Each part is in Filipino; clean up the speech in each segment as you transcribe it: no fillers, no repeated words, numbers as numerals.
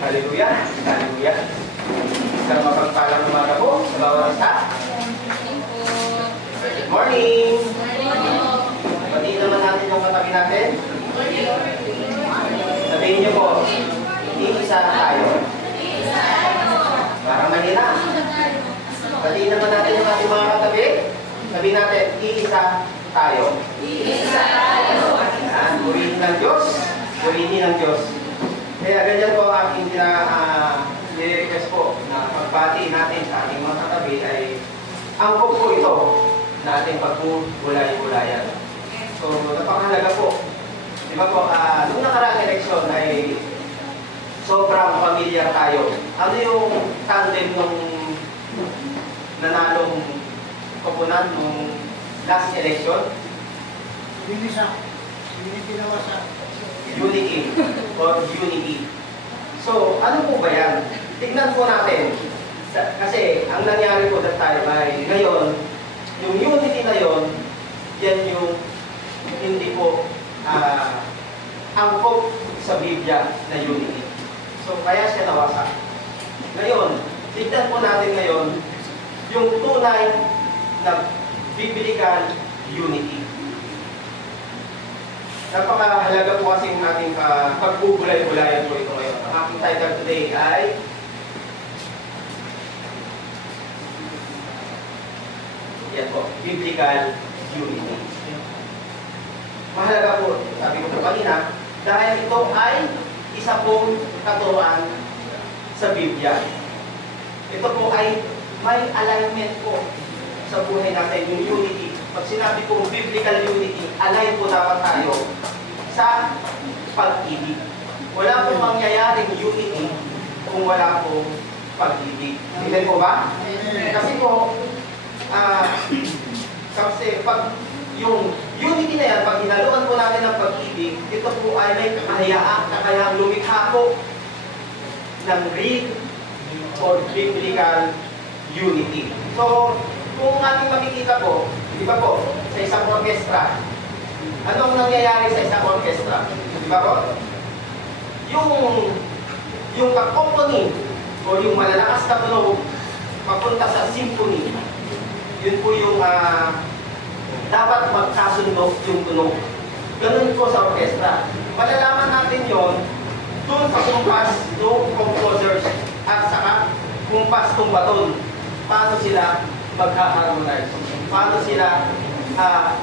Hallelujah. Hallelujah. Isang mapagpalang umaga po sa bawat isa. Good morning. Pati naman natin yung katabi natin. Sabihin niyo po, iisa tayo. Para manila. Pati naman natin yung ating mga katabi. Sabihin natin, iisa tayo. Iisa tayo. Yan, purihin ng Diyos. Purihin ng Diyos. Kaya ganyan po ang aking request po na pagbati natin sa ating mga katabi ay angkop po ito na ating pagbulay-bulayan. So, napakahalaga po. Di ba po, nung nakaraang eleksyon ay sobrang pamilyar tayo. Ano yung tandem nung nanalong koponan nung last election? Binisa. Unity na wasa. Unity or unity. So, ano po ba yan? Tignan po natin. Kasi ang nangyari po that time ay ngayon, yung unity na yon, yan yung hindi po angkop sa Biblia na unity. So, kaya siya nawasak. Ngayon, tignan po natin ngayon yung tunay na biblical unity. Napakahalaga po kasing ating pagbubulay-bulayan po ito ngayon. Ang aking title today ay yan po, Biblical Unity. Mahalaga po, sabi ko po kanina, dahil ito ay isa pong katuruan sa Biblia. Ito po ay may alignment po sa buhay natin, yung unity. Pag sinabi kong biblical unity, align po dapat tayo sa pag-ibig. Wala pong mangyayaring unity kung wala pong pag-ibig. Hindi po ba? Kasi po, kasi pag yung unity na yan, pag hinaluan po natin ng pag-ibig, ito po ay may kakayahang lumikha po ng real or biblical unity. So, kung ating makikita po, di ba po, sa isang orkestra, anong nangyayari sa isang orkestra? Di ba po? Yung kakompony o yung malalakas na tunog papunta sa symphony, yun po yung dapat magkasundo yung tunog. Ganun po sa orkestra. Malalaman natin yon doon sa kumpas ng composers at saka kumpas ng baton. Paano sila magka-harmonize? Paano sila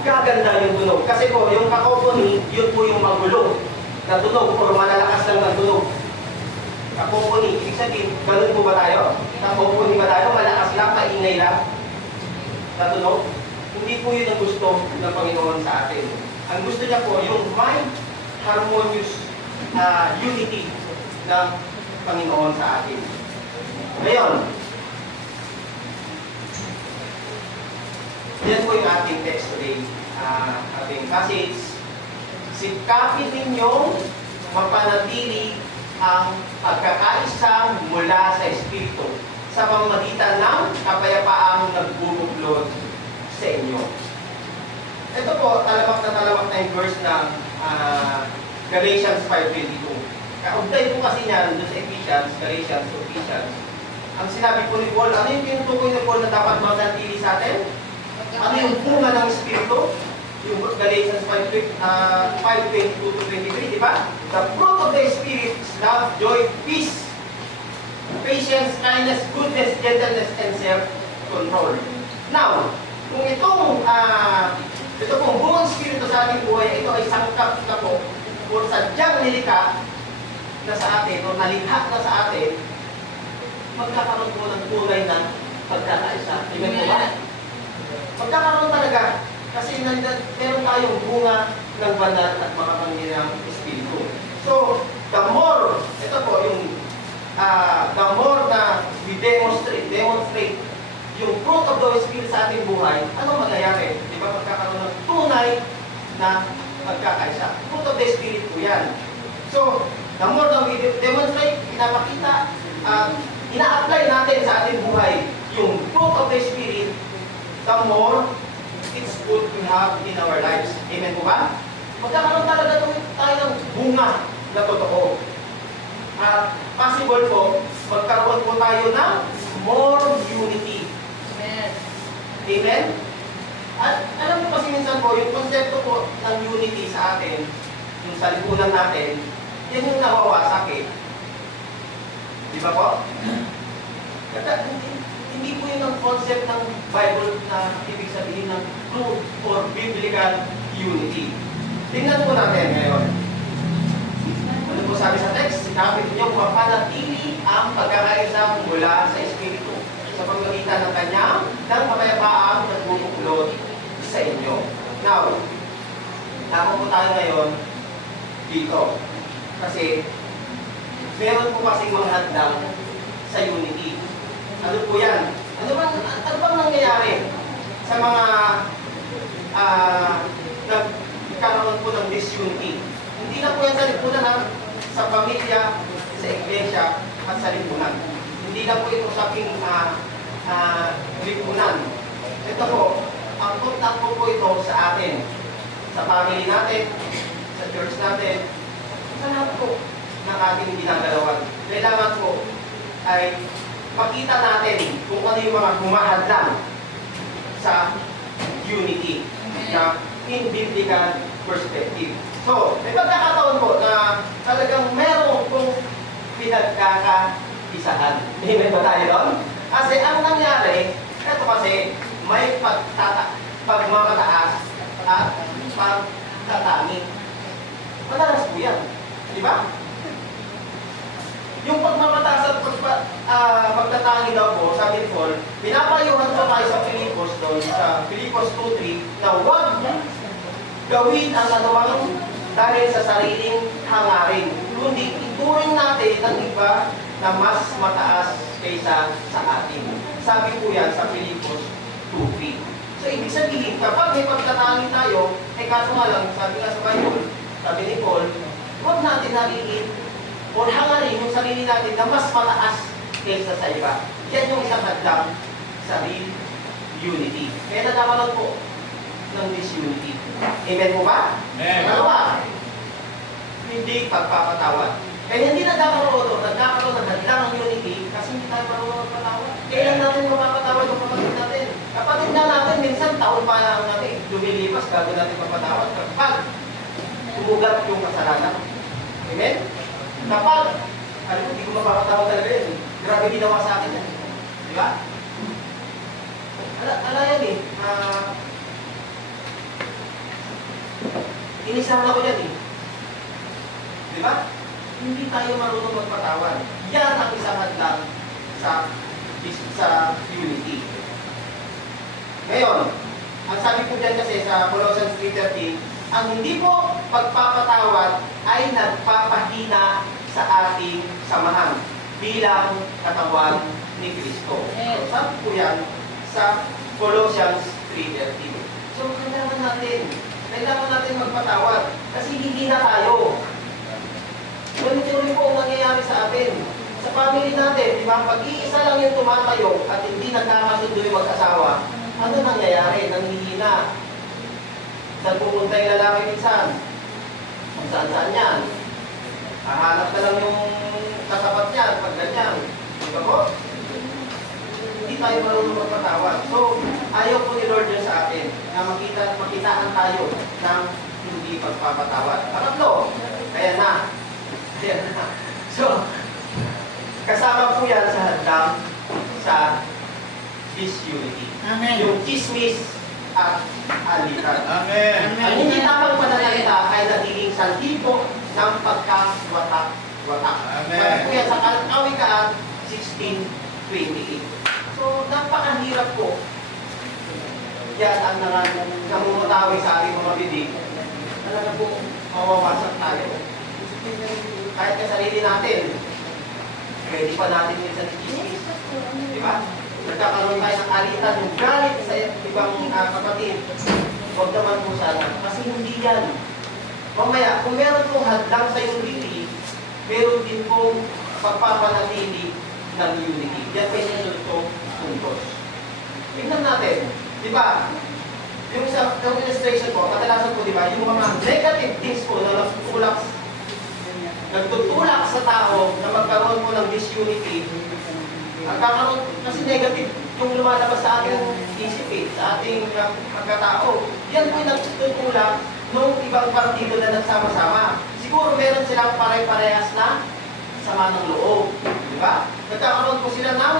gaganda yung tunog? Kasi po, yung kakompony, yun po yung magulo na tunog o malalakas lang na tunog. Kakompony, ibig sabihin, ganun po ba tayo? Kakompony ba tayo? Malakas lang, maingay lang na tunog? Hindi po yun ang gusto ng Panginoon sa atin. Ang gusto niya po, yung may harmonious unity ng Panginoon sa atin. Ngayon, yan po yung ating text today, ating passage. Sikapin ninyong mapanatili ang pagkakaisa mula sa Espiritu sa pamamagitan ng kapayapaang nagbubuklod sa inyo. Ito po, talamak na yung verse ng Galatians 5:22. Kaugnay po kasi niyan doon sa Ephesians, Galatians to Ephesians. Ang sinabi po ni Paul, ano yung tinutukoy ni Paul na dapat manatili sa atin? Ano yung bunga ng Espiritu? Yung Galatians 5:22-23, di ba? The fruit of the Spirit is love, joy, peace, patience, kindness, goodness, gentleness, and self-control. Now, kung itong bungang Espiritu sa ating buhay, ito ay sangkap na po o sadyang nilika na sa atin o nalikha na sa atin, magkakaroon po ng tunay na pagkakaisa. Amen po ba? Magkakaroon talaga kasi meron tayong bunga ng banal at makapangyarihang Espiritu. So, the more, ito po yung the more na we demonstrate yung fruit of the Spirit sa ating buhay, ano mangyayari? Di ba magkakaroon ng tunay na pagkakaisa? Fruit of the Spirit po yan. So, the more na we demonstrate, pinapakita, ina-apply natin sa ating buhay yung fruit of the Spirit, the more it's good to have in our lives. Amen po ba? magkakaroon talaga tayo ng bunga na totoo. At possible po, magkaroon po tayo ng more unity. Amen. Amen? At alam mo kasi minsan po, yung konsepto po ng unity sa atin, yung sa lipunan natin, yan yung nawawasak eh. Di ba po? Kaya hindi po yun ang concept ng Bible na ibig sabihin ng true or biblical unity. Tingnan po natin ngayon. Ano po sabi sa text? Sinabi niyo, mapanatili ang pagkakaisa mula sa Espiritu sa pamamagitan ng kanyang ng kapayapaan nagbubuklod sa inyo. Now, tama po tayo ngayon dito. Kasi, meron po kasing mga hadlang sa unity. Ano po yan? Ano bang nangyayari sa mga nagkaroon po ng disunity? Hindi na po yan sa lipunan sa pamilya, sa iglesia, at sa lipunan. Hindi na po ito sa aking lipunan. Ito po, ang kontak po ito sa atin, sa family natin, sa church natin, sa lahat po ng ating ginagalawan. Kailangan po ay makita natin kung ano yung mga humahadlang sa unity na in biblical perspective. So, may pagkakataon po na talagang meron pong pinagkakaisahan. Hindi ba tayo doon? Kasi ang nangyari, ito kasi may pagmamataas at pagtatangi. Madalas po yan. Di ba? Yung pagmamataas at pagtatangi daw po, sabi ni Paul, pinapayuhan po tayo sa Filipos doon, sa Filipos 2:3, na huwag gawin ang anumang dahil sa sariling hangarin, kundi ituring natin ang iba na mas mataas kaysa sa atin. Sabi po yan sa Filipos 2:3. So, ibig sabihin, kapag may pagtatangi tayo, kaso nga lang, sabi nga sa Bible, sabi ni Paul, huwag natin nariin o hangarin yung sarili natin na mas mataas kaysa sa iba. Yan yung isang hadlang sa real unity. Kaya nagkakaroon po ng disunity. Amen po ba? Amen. Dalawa, hindi pagpapatawad. Kaya hindi nagkakaroon ng hadlang ng unity kasi hindi tayo marunong magpatawad. Kailan natin mapapatawad yung kapatid natin? Kapatid na natin, minsan taon pa lang natin, lumilipas, bago natin mapatawad. Kapag umugat yung kasalanan. Amen? Kapag, alam mo, hindi ko mapapatawad talaga yun. Grabe ginawa sa akin yan. Di ba? Ala yan eh. Inisahan ako yan eh. Di ba? Hindi tayo marunong magpatawad. Yan ang isang hadlang sa unity. Ngayon, ang sabi po dyan kasi sa Colossians 3:13, ang hindi po pagpapatawad ay nagpapahina sa ating samahan bilang katawan ni Kristo. So, sabi po yan sa Colossians 3:13. So, kailangan natin magpatawad kasi hindi na tayo. Ganito rin po ang nangyayari sa atin. Sa family natin, di ba? Pag-iisa lang yung tumatayo at hindi nagkakasundo yung mag-asawa, ano nangyayari? Nanghihina. Saan pupunta yung lalaki minsan? Kung saan-saan yan. Hahanap na lang yung katapat niyan pag ganyan. Di ba po? Hindi tayo marunong magpatawad. So, ayaw po ni Lord yun sa atin na makitaan tayo ng hindi pagpapatawad. Pangatlo, kaya na. So, kasama po yan sa hadlang sa disunity. Amen. Yung chismis at alitan. Amen. Ang hindi tamang pananalita ay nagiging sandibo ng pagkawatak-watak. Amen. Kaya po yan sa Kawikaan 16:28. So, napakahirap po. Yan ang namumutawi sa ating mga bibig. Talaga po, mawawasak tayo. Kahit sa sarili natin, ready pa natin minsan chismis. Di ba? Nagkakaroon tayo ng alitan, yung galit sa ibang kapatid. Huwag naman po sana. Kasi hindi yan. Mamaya, kung meron pong hadlang sa unity, meron din pong pagpapanatili ng unity. Yan pa yung susunod kong puntos. Tingnan natin. Di ba? yung sa illustration ko, kadalasan ko, di ba, yung mga negative things po na nagtutulak sa tao na magkaroon po ng disunity, ang kakaroon, kasi negative yung lumalabas sa ating isip sa ating pagkatao. Yan po yung nagtutulak nung ibang partido na nagsama-sama. Siguro meron silang pare-parehas na sama ng loob. Di ba? Nagkakaroon po sila ng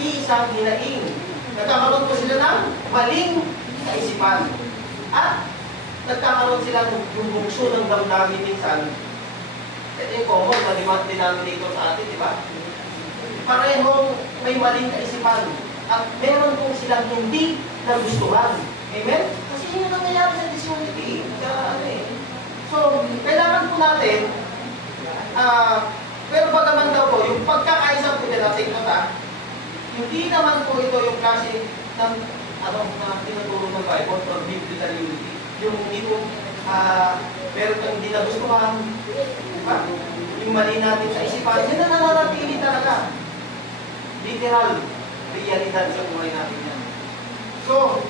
iisang hinaing. Nagkakaroon po sila ng maling kaisipan. At nagkakaroon sila ng yung bukso ng damdamin minsan. Ito yung common na denominator sa atin, di ba? Parehong may maling kaisipan. At meron pong silang hindi nagustuhan. Amen? Kasi yun ang nangyayari sa disunity. So, kailangan po natin, pero bagaman daw po, yung pagkakaisa po na natin hindi naman po ito yung klase ng na tinuturo ng Bible or biblical unity. Yung hindi po, meron kang hindi nagustuhan, diba? Yung mali natin sa isipan, yun na nananatili talaga. Literal realidad sa buhay natin yan. So,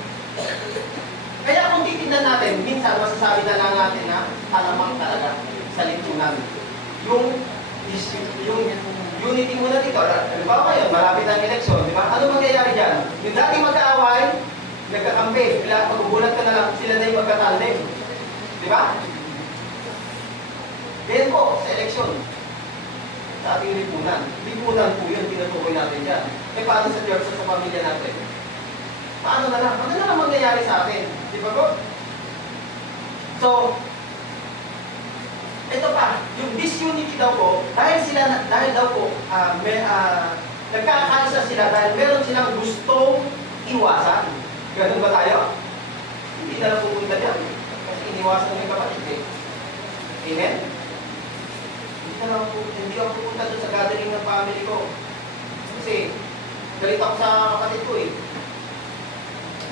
kaya kung titignan natin, minsan masasabi na lang natin na alamang talaga sa lipunan. Yung unity muna dito, halimbawa kayo, malapit ang eleksyon, di ba? Ano mangyayari dyan? Yung dati magkaaway, nagkakampi, pag-ugulat ka na lang, sila na yung magkatandem. Di ba? Ganyan po, sa eleksyon. Sa ating lipunan. Lipunan po yun, tinutukoy natin dyan. Eh, paano sa church sa pamilya natin? Paano na lang? Ano na lang mangyayari sa atin? Di ba po? So, ito pa, yung disunity daw po, dahil daw po, nagkakaisa sila dahil meron silang gustong iwasan. Ganun ba tayo? Hindi na lang pupunta dyan. Kasi iniwasan ng kapatid eh. Amen? Hindi ako pupunta doon sa gathering ng family ko. Kasi, galit ako sa kapatid ko eh.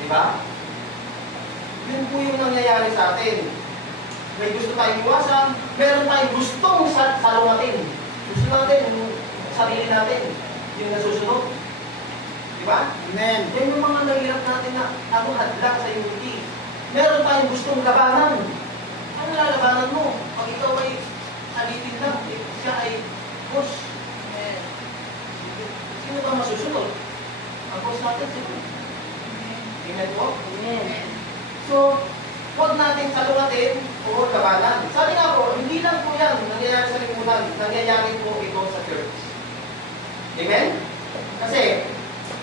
Di ba? Yun po yung nangyayari sa atin. May gusto tayong iwasan, meron tayong gustong salungatin. Gusto natin, yung sarili natin, yung nasusunod. Di ba? Amen. Yan yung mga nahirap natin na hadlang sa unity. Meron tayong gustong labanan. Ano lalabanan mo? Pag ikaw ay alipin lang, siya ay boss. Sino ba masusunod? Ang boss natin, sino? Amen po? Amen. So, huwag natin salungatin o labanan. Sabi nga po, hindi lang po yan nangyayari sa lipunan, nangyayari po ito sa church. Amen? Kasi,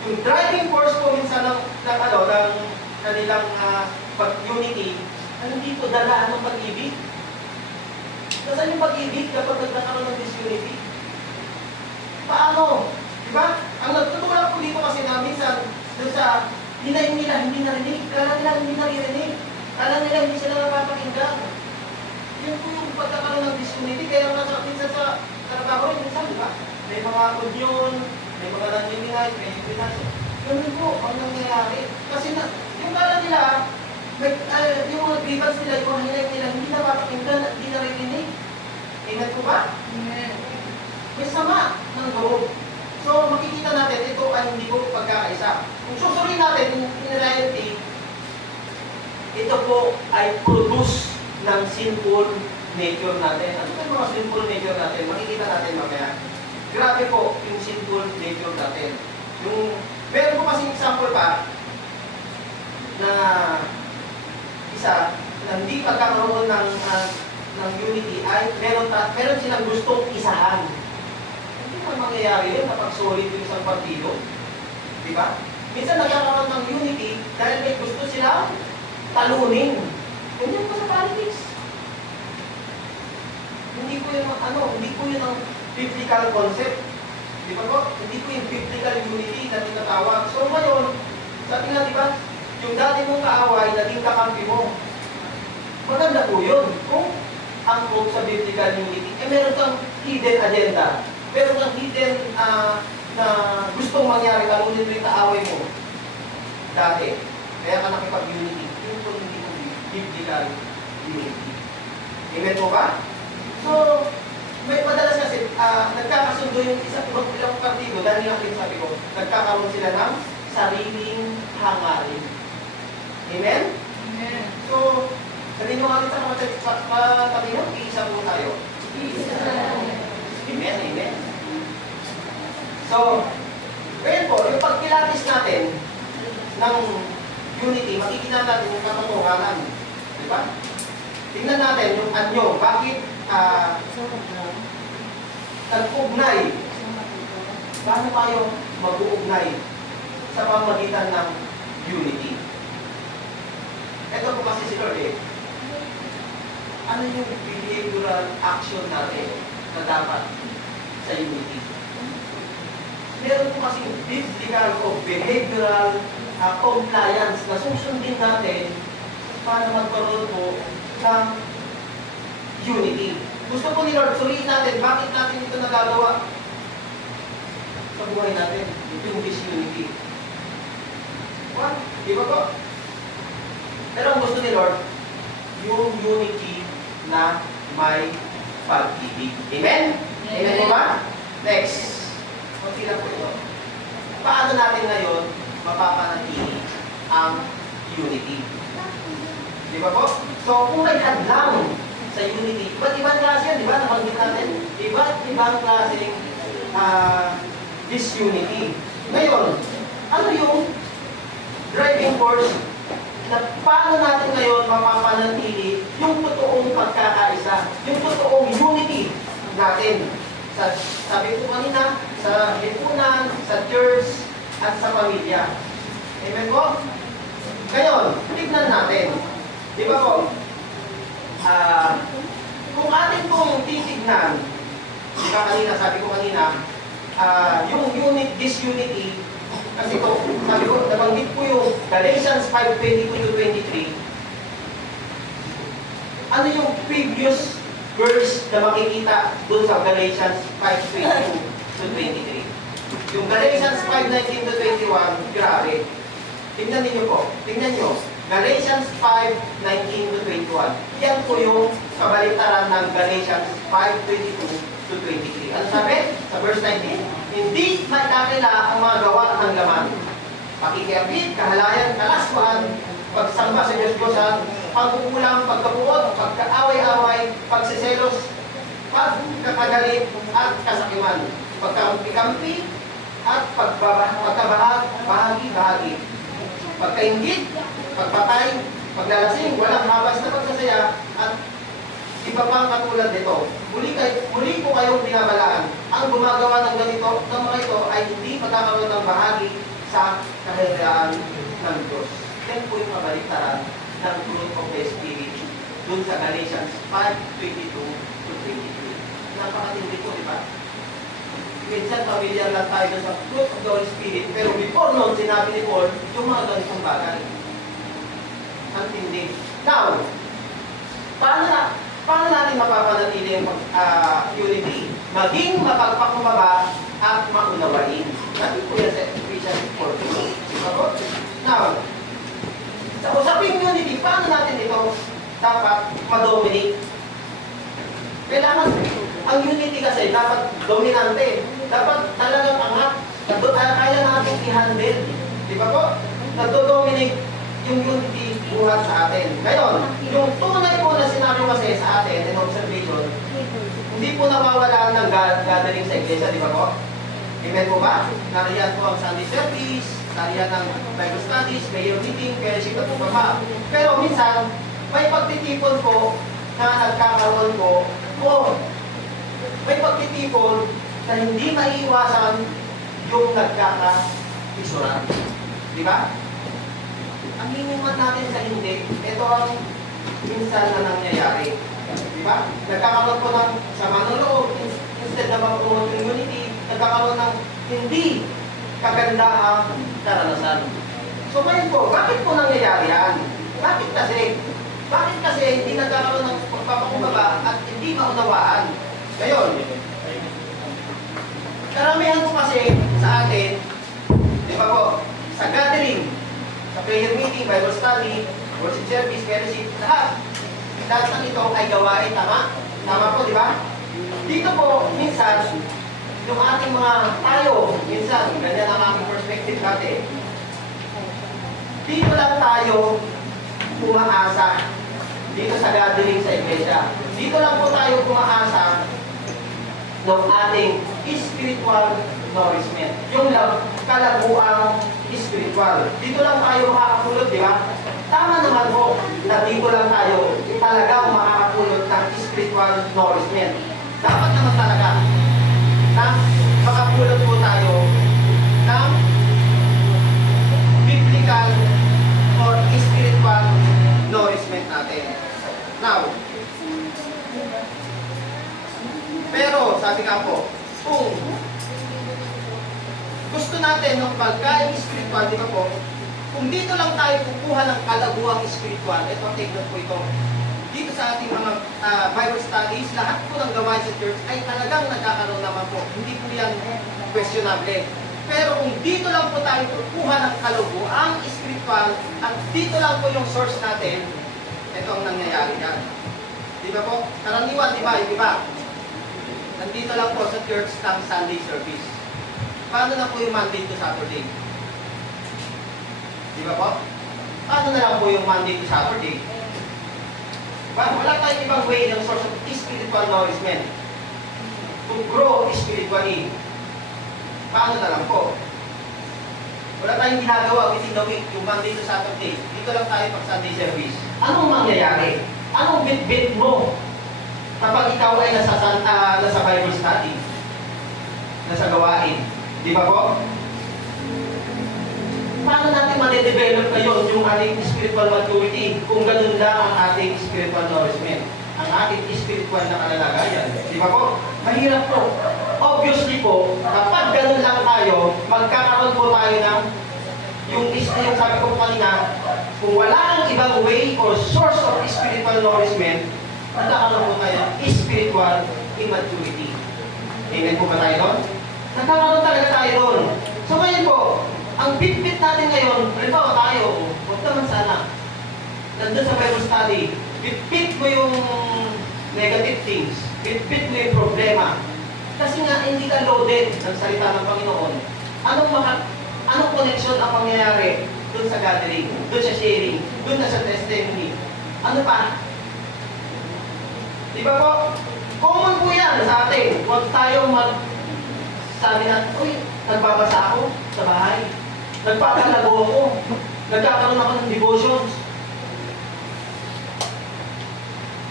yung driving force po minsan ng kanilang pag-unity, hindi po dalaan ng pag-ibig. Nasaan yung pag-ibig kapag nagkakaroon ng disunity? Paano? Diba? Ang nagtutulak po dito kasi na minsan, doon sa hinayin nila, hindi narinig. Kala nila hindi naririnig. Kala nila hindi sila napapakinggan. Yun po yung pagkakaroon ng disunity. Kaya nga minsan sa trabaho rin, minsan, diba? May mga union, may mga non-unionized, may unionized. Ganun po ang nangyayari. Kasi yung kala nila, yung mga grievance nila, yung mga hinayin nila, hindi napapakinggan at hindi naririnig. Amen po ba? Amen. May sama ng loob. So, makikita natin, ito ay hindi po pagkakaisa. Kung susuriin natin, in reality, ito po ay produce ng sinful nature natin. Ano ba yung mga sinful nature natin? Makikita natin mamaya. Grabe po yung sinful nature natin. Meron po kasing example pa na isa na hindi pagkakaroon ng unity ay meron silang gustong isahan. Hindi mo mangyayari yun kapag solid yung isang partido. Di ba? Minsan nagkakaroon ng unity dahil may gusto silang talunin. Ganyan po sa politics. Hindi po yun ang biblical concept. Di ba po? Hindi po yung biblical unity na tinatawag. So ngayon, sabi nga di ba, yung dati mong kaaway, naging kakampi mo. Maganda po yun. Kung ang quote sa biblical unity, meron kang hidden agenda. Meron kang hidden na gustong mangyari, talunin mo yung kaaway mo. Dati. Kaya ka nakipag-unity. Yun po hindi po biblical unity. Amen po ba? So, may madalas kasi nagkakasundo yung ilang partido dahil nga sabi ko, nagkakaroon sila ng sariling hangarin. Amen? Amen. So, sabihin mo ulit sa katabi mo, iisa po tayo. Amen, amen. So, ngayon po, yung pagkilatis natin ng unity, makikita natin yung katotohanan. Di ba? Tingnan natin yung anyo. Bakit nag-ugnay? Paano tayo mag-uugnay sa pamagitan ng unity? Ito po kasi si Lord eh. Ano yung behavioral action natin na dapat sa unity? Meron po kasi biblical o behavioral compliance na susundin natin para magkaroon po ng unity. Gusto po ni Lord, suriin natin, bakit natin ito nagagawa sa buhay natin, yung disunity. What? Di ba po? Pero ang gusto ni Lord, yung unity na may pag-ibig. Amen? Amen po ba? Next. Kunti lang po ito. Paano natin ngayon mapapanatili ang unity? Di ba po? So, kung may hadlang sa unity, iba't ibang klase yan, di ba? Nabanggit natin, iba't ibang klaseng disunity. Ngayon, ano yung driving force na paano natin ngayon mapapanatili yung totoong pagkakaisa, yung totoong unity natin? Sabi ko kanina, sa lipunan, sa church, at sa pamilya. Amen po? Ngayon, tignan natin. Di ba po? Kung atin pong titignan, di ba kanina, sabi ko kanina, yung disunity, kasi ko, sabi ko, nabanggit ko yung Galatians 5:22-23. Ano yung previous verse na makikita dun sa Galatians 5:22-23? Yung Galatians 5:19-21, grabe. Tingnan niyo po. Tingnan niyo. Galatians 5:19-21. Yan po yung kabaliktaran ng Galatians 5:22-23. Ano sabi? Sa verse 19, hindi magkakila ang mga gawa ng laman. Pakikiapit, kahalayan, kalaswaan, pagsamba sa Diyos-Diyosan, pagkukulang, pagkapuot, pagkaaway-away, pagsiselos, pagkakagalit, at kasakiman, pagkampi-kampi, at pagkabahagi-bahagi, pagkaingit, pagpatay, paglalasing, walang habas na pagsasaya, at iba pang katulad nito. Muli po kayong binabalaan. Ang gumagawa ng ganito, ng mga ito, ay hindi magkakaroon ng bahagi sa kahayaan ng Diyos. Yan po yung kabaliktaran ng fruit of the Spirit dun sa Galatians 5:22-23. Napakatindi po, di ba? Minsan familiar lang tayo sa fruit of the Holy Spirit, pero before noon, sinabi ni Paul, yung mga ganitong bagay. Ang tindi. Now, paano natin mapapanatili yung unity? Maging mapagpakumbaba at maunawain. Natin po yan sa Ephesians 4. Now, sa usaping unity, paano natin ito dapat ma-dominate? Kailangan, ang unity kasi dapat dominante. Dapat talagang angat. Kaya natin i-handle. Di ba po? Nagdo-dominate yung unity buhat sa atin. Ngayon, yung tunay po na sinabi kasi sa atin in observation, hindi po nawawala ng gathering sa iglesia, di ba po? Amen po ba? Nariyan po ang Sunday service, nariyan ang Bible studies, prayer meeting, fellowship at pagpapa. Pero minsan, may pagtitipon po na nagkakaroon po o may pagtitipon na hindi maiiwasan yung nagkaka-isuran. Di ba? Aminin man natin sa hindi, ito ang minsan na nangyayari. Di ba? Nagkakaroon po ng sama ng loob, instead na mag-promote yung unity, nagkakaroon ng hindi kagandahang karanasan. So ngayon po, bakit po nangyayari yan? Bakit kasi? Bakit kasi hindi nagkakaroon ng pagpapakumbaba at hindi maunawaan? Ngayon, karamihan po kasi sa atin, di ba po, sa gathering, sa prayer meeting, Bible study, worship service, fellowship, lahat ng ito ay gawain, tama? Tama po, di ba? Dito po, minsan, yung ating mga tayo, minsan, ganyan ang aming perspective natin, dito lang tayo umaasa. Dito sa gathering sa iglesia. Dito lang po tayo umaasa ng ating spiritual nourishment. Yung kalabuang spiritual. Dito lang tayo makakapulot, di ba? Tama naman po na dito lang tayo talagang makakapulot ng spiritual nourishment. Dapat naman talaga na makapulot po tayo ng biblical or spiritual nourishment natin. Now, pero sabi nga po, kung gusto natin ng pagkain spiritual, di ba po, kung dito lang tayo kukuha ng kalaguang spiritual, ito ang take note po ito, dito sa ating mga Bible studies, lahat po ng gawain sa church ay talagang nagkakaroon naman po. Hindi po yan questionable. Pero kung dito lang po tayo kukuha ng kalaguang spiritual, at dito lang po yung source natin, ito ang nangyayari yan. Di ba po? Karaniwan, di ba? Yung iba, nandito lang po sa church ng Sunday service. Paano na po yung Monday to Saturday? Di ba po? Paano na lang po yung Monday to Saturday? Wala tayong ibang way ng source of spiritual nourishment to grow spiritually. Paano na lang po? Wala tayong ginagawa within the week, yung Monday to Saturday. Dito lang tayo pag Sunday service. Anong mangyayari? Anong bit-bit mo kapag ikaw ay nasa Bible study? Nasa gawain? Di ba po? Paano natin ma-develop ngayon yung ating spiritual maturity kung ganun lang ang ating spiritual nourishment? Ang ating spiritual na kalalagayan. Di ba po? Mahirap po. Obviously po, kapag ganun lang tayo, magkakaroon po tayo ng yung sabi ko kanina, kung wala ang ibang way or source of spiritual nourishment, magkakaroon po tayo ng spiritual immaturity. Amen po ba tayo doon? Nagkakaroon talaga tayo doon. So ngayon po, ang bit-bit natin ngayon, halimbawa tayo, huwag naman sana, nandun sa Bible study, bit-bit mo yung negative things, bit-bit mo yung problema. Kasi nga, hindi ka loaded ng salita ng Panginoon. Anong connection ang mangyayari dun sa gathering, dun sa sharing, dun na sa testimony? Ano pa? Di ba po? Common po yan sa atin. Huwag tayong sabi natin, uy, nagbabasa ako sa bahay. Nagpapalago ako. Nagkakaroon ako ng devotions.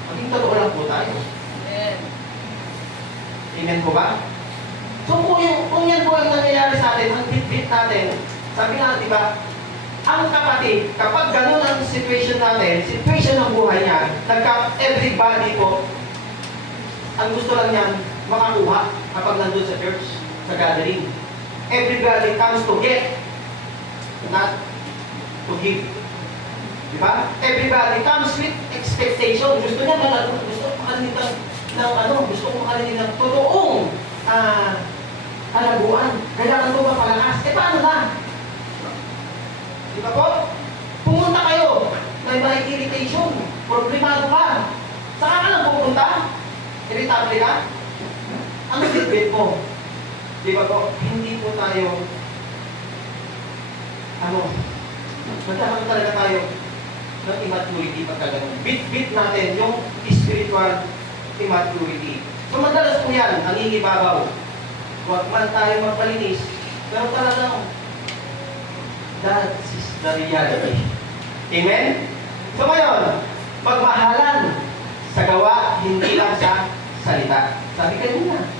Maging totoo lang po tayo. Amen po ba? So kung yan po ang nangyayari sa atin, ang bit-bit natin, sabi nga, di ba, ang kapatid, kapag ganun ang situation natin, situation ng buhay niya, everybody po, ang gusto lang niyan, makakuha kapag nandun sa church, sa gathering. Everybody comes to get, not to give. Di ba? Everybody comes with expectation. Gusto niya gusto ko makarinig ng totoong kalaguan. Kailangan ko mapalakas. Paano na? Di ba po? Pumunta kayo. May irritation. Problemado ka. Saan ka lang pupunta? Irritable ka? Ano bit mo? Di ba po? Hindi po tayo magkakaroon talaga tayo ng immaturity pagka ganun. Bit natin yung spiritual immaturity. So madalas po yan, nangingibabaw. Huwag man tayo magpalinis, pero talagang that is the reality. Amen? So ngayon, pagmahalan sa gawa, hindi lang sa salita. Sabi kanina,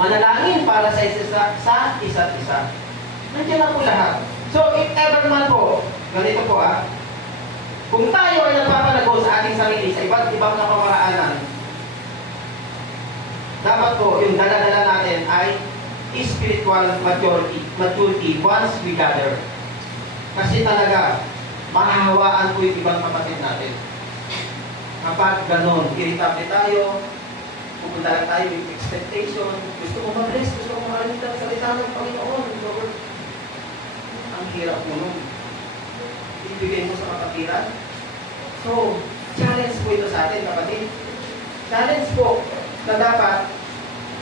manalangin para sa isa't isa. Nandiyan na po lahat. So if ever man po, ganito po kung tayo ay nagpapalago sa ating sarili sa iba't ibang kapamaraanan, dapat po yung dala-dala natin ay spiritual maturity once we gather. Kasi talaga, mahahawaan po yung ibang kapatid natin. Kapag ganon, irritable tayo, pupunta lang tayo with expectation, gusto ko mag-bless, gusto ko makarinig ng salita ng Panginoon, Lord. Ang hirap mo nun. Ibigay mo sa kapatiran. So, challenge po ito sa atin, kapatid. Challenge po na dapat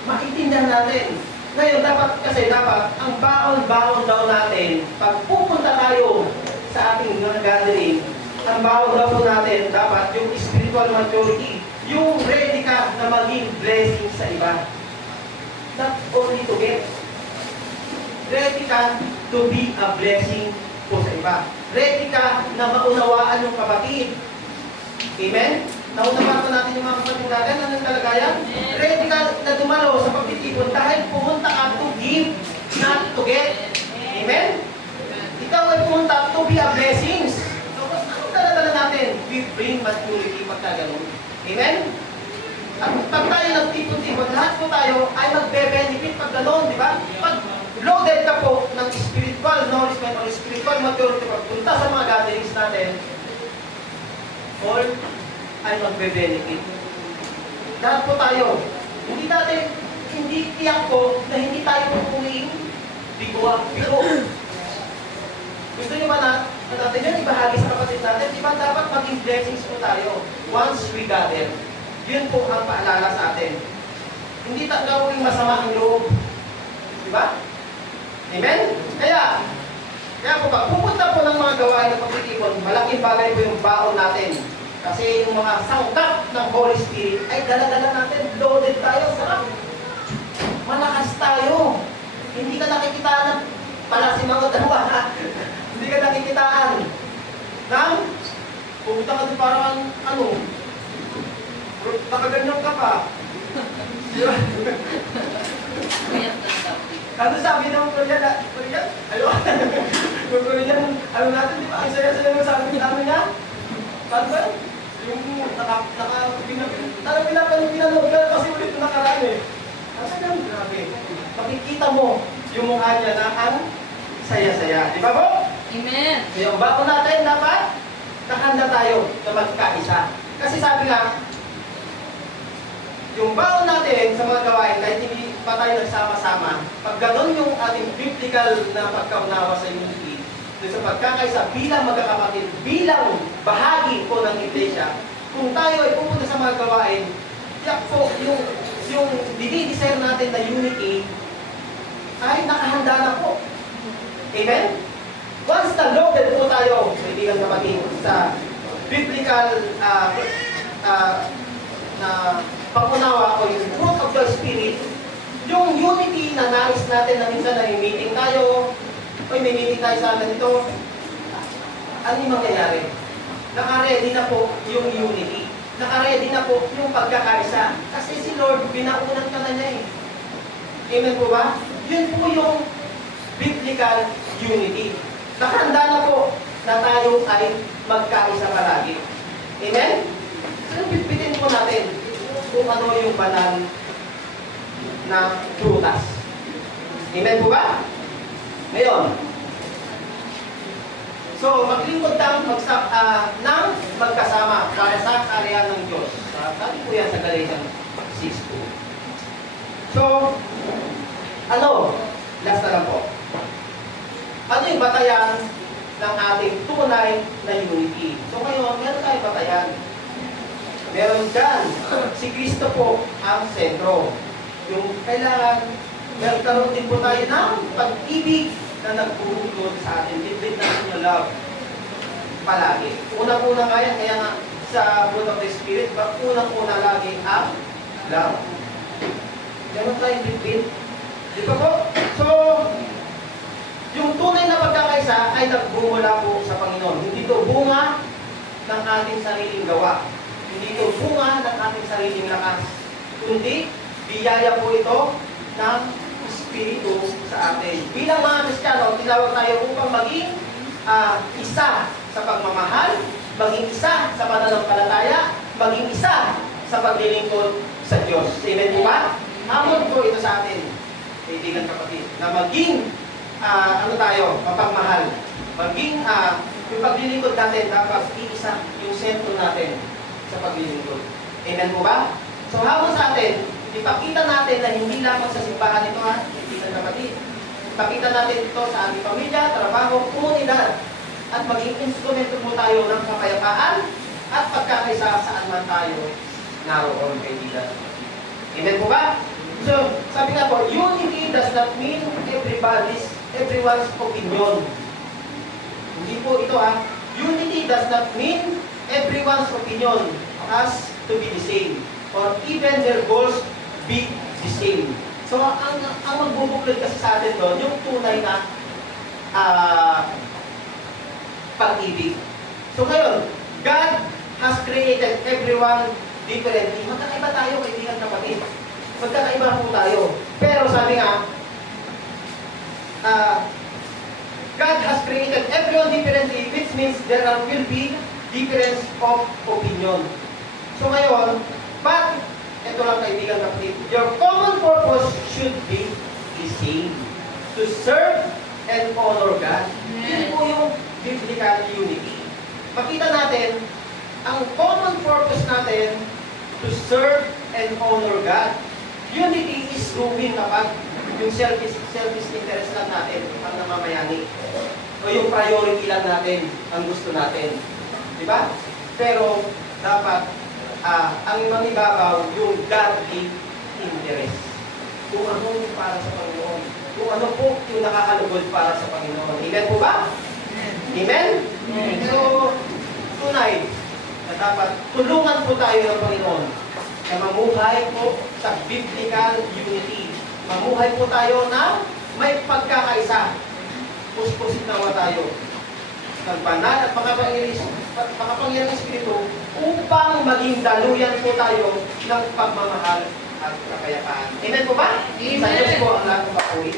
maintindihan natin. Ngayon, dapat ang baon-baon daw natin, pag pupunta tayo sa ating mga gathering, ang bawal daw po natin dapat yung spiritual maturity, yung ready ka na maging blessing sa iba. Not only to get, ready ka to be a blessing po sa iba. Ready ka na maunawaan yung kapatid. Amen? Naunawaan po natin yung mga kapatid natin, anong kalagayan? Ready ka na dumalo sa pagtitipon dahil pumunta ka to give, not to get. Amen? Ikaw ay pumunta to be a blessings. So, anong dala-dala natin? We bring maturity pagka ganun. Amen? At pag tayo nagtipon-tipon, lahat po tayo ay magbe-benefit pag ganun, di ba? Pag loaded ka po ng spiritual nourishment or spiritual maturity pagpunta sa mga gatherings natin, all ay magbe-benefit. Lahat po tayo. Hindi tiyak po na hindi tayo pupuwing bigo. Gusto niyo ba natin yun ibahagi sa kapatid natin? Di ba dapat maging blessings po tayo once we gather? Yun po ang paalala sa atin. Hindi gawing masama ang loob. Di ba? Amen? Kaya po pag pupunta po ng mga gawain ng pagtitipon, malaking bagay po yung baon natin. Kasi yung mga sangkap ng Holy Spirit ay dala-dala natin, loaded tayo, sarap. Malakas tayo. Hindi ka nakikitaan pala si mga dalawa. Hindi ka nakikitaan. Pumunta ka doon parang nakaganyan ka pa. Diba? Ano sabi ng Korean? Yung Korean, natin, di ba? Ang saya-saya ng sabi niya. Paano ba? Yung pinanood ka kasi ulit na nakaraan eh. Nasa ganun, grabe. Makikita mo yung mukha niya na ang saya-saya. Di ba po? Amen. Yung bago natin, dapat nakahanda tayo na magkaisa. Kasi sabi nga, yung baon natin sa mga gawain, kahit hindi pa tayo nagsama-sama, pag gano'n yung ating biblical na pagkaunawa sa unity, sa pagkakaisa bilang magkakapatid, bilang bahagi po ng iglesia, kung tayo ay pupunta sa mga gawain, tiyak po yung dinidesire natin na unity ay nakahanda na po. Amen? Once na loaded po tayo, kaibigan kapatid, sa biblical na pag-unawa o yung fruit of the Spirit, yung unity na nais natin na minsan na meeting tayo, may meeting tayo sa atin ito, ano yung mangyayari? Naka-ready na po yung unity. Naka-ready na po yung pagkakaisa. Kasi si Lord, binaunan ka na niya eh. Amen po ba? Yun po yung biblical unity. Nakahanda na po na tayo ay magkaisa palagi. Amen? So, bitbitin po natin kung ano yung banal na prutas. Amen po ba? Ngayon, so maglingkod tayo ng magkasama para sa karya ng Diyos. Sabi po yan sa Galatians 6:2. So, last na lang po. Ano yung batayan ng ating tunay na unity? So ngayon, meron tayong batayan. Meron dyan, si Kristo po ang sentro. Yung kailangan, magkaroon din po tayo ng pag-ibig na nagbubuklod sa atin. Bibig natin yung love. Palagi. Unang-una kaya nga sa fruit of the Spirit, unang-una lagi ang love. Meron tayong bibig. Di ba po? So, yung tunay na pagkakaisa ay nagbumula po sa Panginoon. Hindi ito bunga ng ating sariling gawa. Hindi ito bunga ng ating sariling lakas. Kundi, biyaya po ito ng Espiritu sa atin. Bilang mga Kristiyano, tinawag tayo upang maging isa sa pagmamahal, maging isa sa pananampalataya, maging isa sa paglilingkod sa Diyos. Amen po ba? Hamon po ito sa atin, kaibigan kapatid, na maging mapagmahal. Maging yung paglilingkod natin, dapat iisa yung sentro natin sa paglilingkod. Amen po ba? So hamon sa atin, ipakita natin na hindi lamang sa simbahan ito kaibigan kapatid. Ipakita natin ito sa ating pamilya, trabaho, komunidad, at maging instrumento po tayo ng kapayapaan at pagkakaisa saan man tayo naroon, kaibigan. Amen po ba? So, sabi nga po, unity does not mean everyone's opinion. Hindi po ito unity does not mean everyone's opinion has to be the same or even their goals be the same. So, ang magbubuklod kasi sa atin doon, yung tunay na pag-ibig. So ngayon, God has created everyone differently. Magkakaiba tayo, kaibigan kapatid. Magkakaiba po tayo. Pero sabi nga, God has created everyone differently, which means there will be difference of opinion. So ngayon, but, ito lang kaibigan kapatid, your common purpose should be the same. To serve and honor God. Yun po yung biblical unity. Makita natin, ang common purpose natin to serve and honor God. Unity is ruin kapag yung selfish interest lang natin ang namamayani. O yung priority lang natin ang gusto natin. Di ba? Pero dapat ang mangibabaw yung godly interest. Kung ano yung para sa Panginoon. Kung ano po yung nakakalugod para sa Panginoon. Amen po ba? Amen? So, tunay na dapat tulungan po tayo ng Panginoon na mamuhay po sa biblical unity. Mamuhay po tayo na may pagkakaisa. Puspusin nawa tayo ng banal at makapangyarang Espiritu upang maging daluyan po tayo ng pagmamahal at kapayapaan. Amen po ba? Amen. Sa Diyos po ang lahat ng papuri.